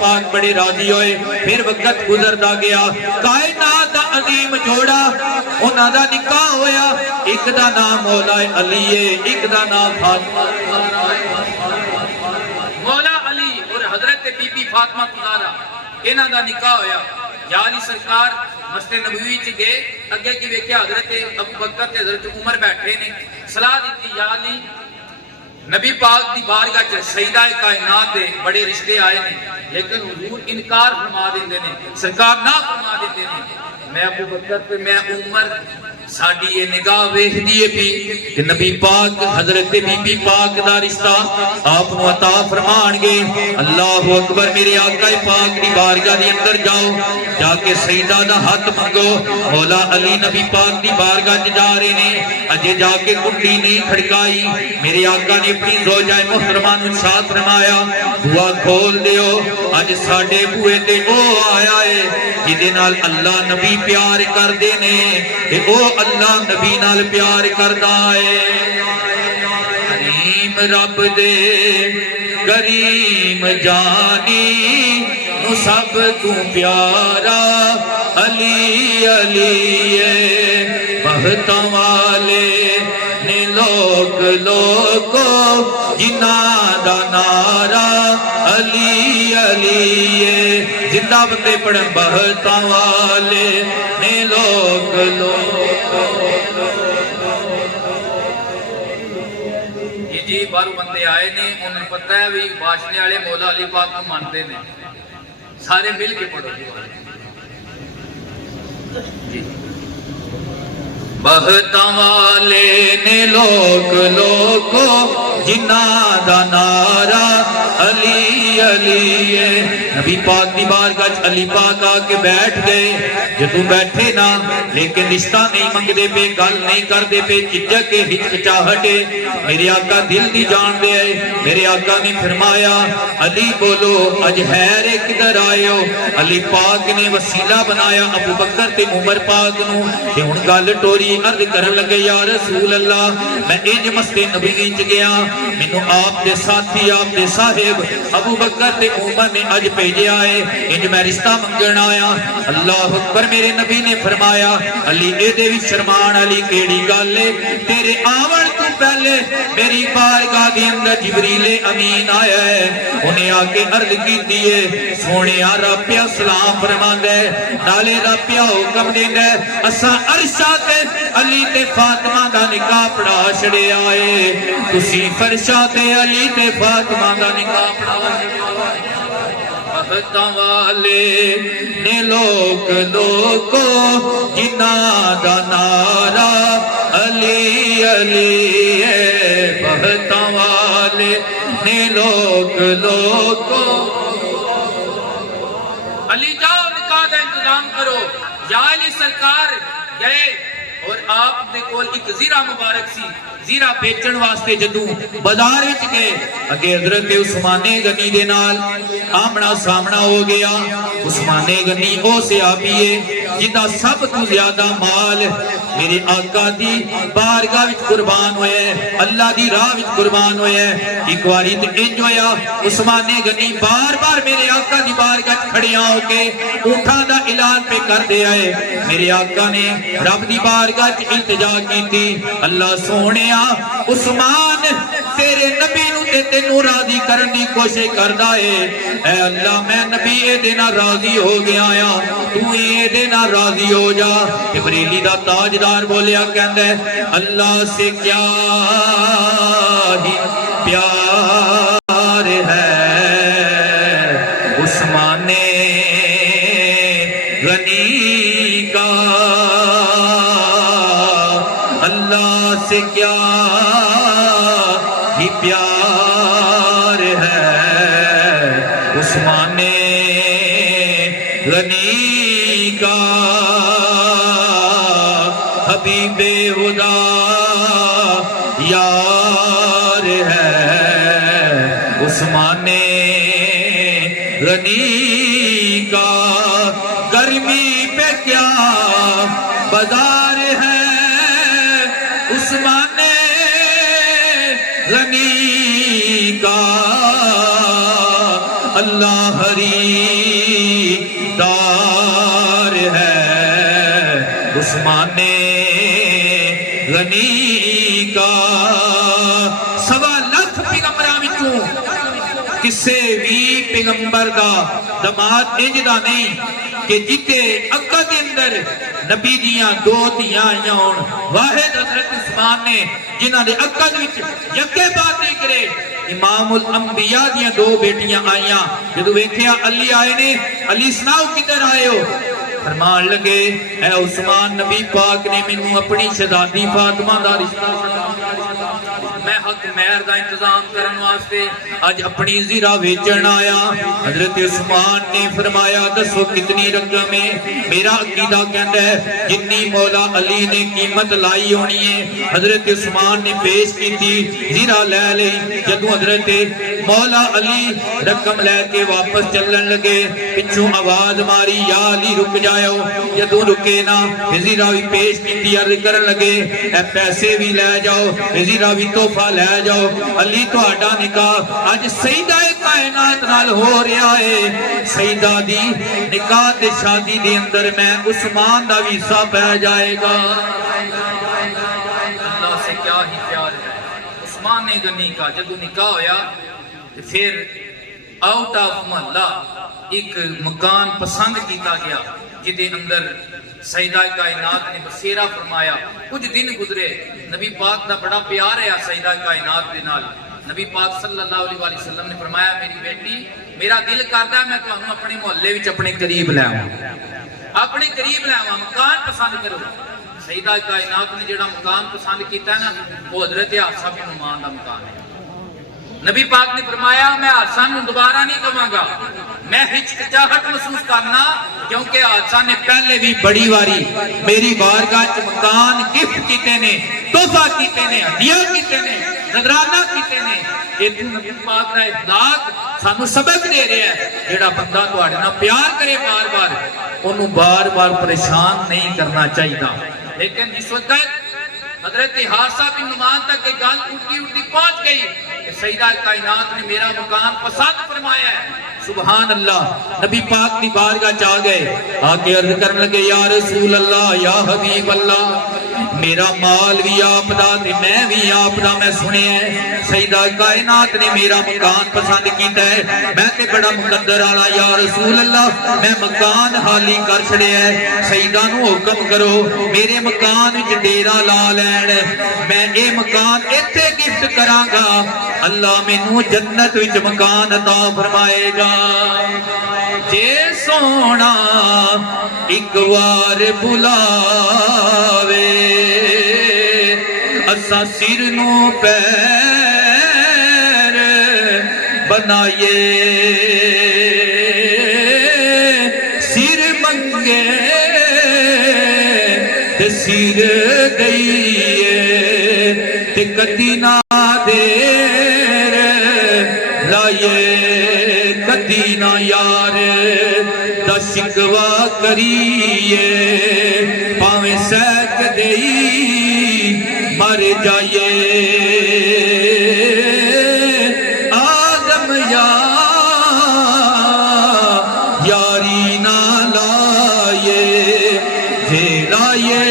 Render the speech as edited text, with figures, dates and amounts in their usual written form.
پاک بڑے راضی ہوئے. پھر وقت گزردا گیا, کائنات دا عظیم جوڑا انہاں دا نکاح ہویا. ایک دا نام مولا علی ہے, ایک دا نام فاطمہ. مولا علی اور حضرت بی بی فاطمہ زہرا انہاں دا نکاح ہویا. یا علی سرکار مسجد نبوی چ گئے, اگے کی ویکھیا حضرت ابو بکر تے حضرت عمر بیٹھے نے. صلاح دیتی, یا علی نبی پاک دی بارگاہ چ سیدہ کائنات دے بڑے رشتے آئے نے, لیکن حضور انکار فرما دیندے نے, سرکار نہ فرما دیندے نے. میں ابو بکر تے میں عمر ساڈی یہ نگاہ ویکھدی ہے بھی کہ نبی پاک حضرت بی بی پاک دا رشتہ آپ نو عطا فرمان گے. اللہ اکبر. میرے آقا پاک دی بارگاہ دے اندر جاؤ, جا کے سیدہ دا ہاتھ منگو. مولا علی نبی پاک دی بارگاہ چ جا رہے نے, اجے جا کے کنڈی نہیں کھڑکائی. میرے آقا نے اپنی زوجہ محترمہ نو ارشاد فرمایا, بوا کھول دیو, اج ساڈے بوئے تے او آیا ہے جدے نال اللہ نبی پیار کردے نے, تے او اللہ نبی نال پیار کردا ہے. کریم رب دے کریم جانی نو سب تو پیارا علی علی ہے. بہتاں والے نے لوگ لوگو جنہاں دا نعرہ علی علی ہے. زندہ بندے پڑھن, بہتاں والے نے لوگ جی بارو بندے آئے نے, انہیں پتہ ہے بھی باشنے والے مولا علی پاک کو مانتے ہیں. سارے مل کے پڑھو جی. بہتاں والے نے لوگ لوگو جنہاں دا نعرہ علی علی ہے. نبی پاک دی بارگاہ علی پاک آ کے بیٹھ گئے. جدوں بیٹھے نا لیکن رشتہ نہیں منگدے پے, گل نہیں کردے پے, جھجک کے ہچکچاہٹے. میرے آقا دل دی جان دے آئے. میرے آقا نے فرمایا, علی بولو اج خیر کدھر آئے ہو. علی پاک نے وسیلہ بنایا ابو بکر تے عمر پاک نو, تے ہن گل ٹوری عرض کرن لگے, یا رسول اللہ میں انج مسجد نبوی چ گیا, مینوں آپ دے ساتھی آپ دے صاحب ابو بکر تے عمر نے اج بھیجیا ہے, انج میں رشتہ منگن آیا. اللہ اکبر. میرے نبی نے فرمایا, علی اے دے وچ شرمان والی کیڑی گل ہے, تیرے آون تو پہلے میری بارگاہ دے اندر جبریل امین آیا ہے. انہیں آ کے عرض کیتی ہے, سونیا رب پیا سلام فرماندا ہے, نالے رب پیا حکم دیندا ہے, اساں عرشاں تے علی تے فاطمہ دا نکاح پڑھا چھڑیا ہے. تسی فرشاں تے علی تے فاطمہ دا نکاح پڑھا چھڑیا ہے. بہتاں والے نے لوگ لوگو جنہاں دا نعرہ علی علی ہے. بہتاں والے نے لوگ لوگو. علی جاؤ نکاح دا انتظام کرو. یا علی سرکار گئے اور آپ نے کول ایک زیرہ مبارک سی, زیرہ بیچن واسطے جدوں بازار وچ گئے, اگے حضرت عثمان غنی دے نال آمنا سامنا ہو گیا. عثمان غنی او صحابی ہے جدا سب تو زیادہ مال میرے آقا دی بارگاہ وچ قربان ہوئے, اللہ دی راہ وچ قربان ہوئے. ایک واری تے انج ہویا, عثمان غنی بار بار میرے آقا دی بارگاہ کھڑیاں ہو کے اونٹاں دا اعلان پہ کر دے آئے. میرے آقا نے رب دی بارگاہ وچ التجا کیتی, اللہ سونیا عثمان تیرے نبی نو تے تینوں راضی کرن دی کوشش کردا ہے, اے اللہ میں نبی اے دے نال راضی ہو گیا ہاں, تو اے دے نال راضی ہو جا. جبریلی دا تاجدار بولیا کہندا ہے, اللہ سے کیا ہی پیار ہے عثمان غنی کا, اللہ سے کیا ہی پیار ہے عثمان غنی کا. حبیب خدا یار ہے عثمان غنی کا. گرمی پہ کیا بازار ہے عثمان غنی کا, اللہ خریدار ہے عثمان غنی کا. 1.25 لاکھ پیغمبراں وچوں کسے بھی پیغمبر دا دماد انج دا نہیں کہ جتے اکا دے اندر نبی دیاں 2 دھیاں آئیاں ہون. واحد حضرت عثمان نے جنہاں دے اکا دے وچ یکے بات نہیں کرے. امام الانبیاء دیاں 2 بیٹیاں آئیاں جدو ویکھیا علی آئے نے. علی سناؤ کدھر آئے ہو؟ فرمان لگے اے عثمان نبی پاک نے مینوں اپنی شہزادی فاطمہ دا رشتہ میں حق مہر دا انتظام کرن واسطے اج اپنی زیرہ ویچن آیا. حضرت عثمان نے فرمایا دسو کتنی رقم ہے؟ میرا عقیدہ کہندا ہے جتنی مولا علی نے قیمت لائی ہونی ہے. حضرت عثمان نے پیش کی زیرہ لے لئی. جدوں حضرت مولا علی رقم لے کے واپس چلن لگے پچھوں آواز ماری یا علی رک جاؤ. جدوں رکے نا زیرہ بھی پیش کی عرض کرن لگے اے پیسے بھی لے جاؤ زیرہ بھی تحفہ لے جاؤ. علی تہاڈا نکاح اج سیدہ کائنات نال ہو رہا ہے. سیدہ دی نکاح تے شادی دے اندر میں عثمان دا بھی حصہ پہ جائے گا. اللہ سے کیا ہی پیار ہے. عثمان غنی کا جدو نکاح ہویا پھر آؤٹ آف محلہ ایک مکان پسند کیتا گیا جدے اندر سیدہ کائنات نے بسیرہ فرمایا. کچھ دن گزرے نبی پاک دا بڑا پیار ہے سیدہ کائنات دے نال. نبی پاک صلی اللہ علیہ وسلم نے فرمایا میری بیٹی میرا دل کردا ہے میں تانوں اپنے محلے وچ اپنے قریب لے آواں. اپنے قریب لے آواں مکان پسند کرو. سیدہ کائنات نے جڑا مکان پسند کیتا ہے نا وہ حضرت حفصہ بن نعمان دا مکان ہے. نبی پاک نے فرمایا میں حفصہ نوں دوبارہ نہیں کہاں گا. میں ہچکچاہٹ محسوس کرنا کیونکہ حفصہ نے پہلے بھی بڑی واری میری بارگاہ وچ مکان گفٹ کیتے نے تحفہ کیتے نے ہدیہ کیتے نے نذرانہ کیتے نے. ایتھے نبی پاک دا اخلاق سانو سبق دے رہا ہے جڑا بندہ تہاڈے نال پیار کرے بار بار اونوں بار بار پریشان نہیں کرنا چاہیے. لیکن جس وقت حضرت حفصہ بن نعمان تک ایک گل اٹھتی اٹھتی پہنچ گئی کہ سیدہ کائنات نے میرا مکان پسند فرمایا ہے. سبحان اللہ. نبی پاک کی بارگاہ چاہ گئے آکے عرض کرنے لگے یا رسول اللہ یا حبیب اللہ میرا مال بھی آپ دا تے میں بھی آپ دا. میں سنے ہیں سیدہ کائنات نے میرا مکان پسند کیتا ہے. میں تے بڑا مقدر والا یا رسول اللہ میں مکان حالی کر چھڑیا ہے. سیدہ نو حکم کرو میرے مکان وچ ڈیرا لا لین. میں اے مکان ایتھے گفٹ کراں گا اللہ مینوں جنت وچ مکان عطا فرمائے گا. جے سونا ایک وار بلاوے اسا سر نو پیر بنائیے. سر منگے تے سر دئیے تے کدی نہ دیر لائیے. کدی نہ یار دا شکوا کریے پاویں سیک دئی مر جائیے. آدم یاری نہ لائیے جے لائیے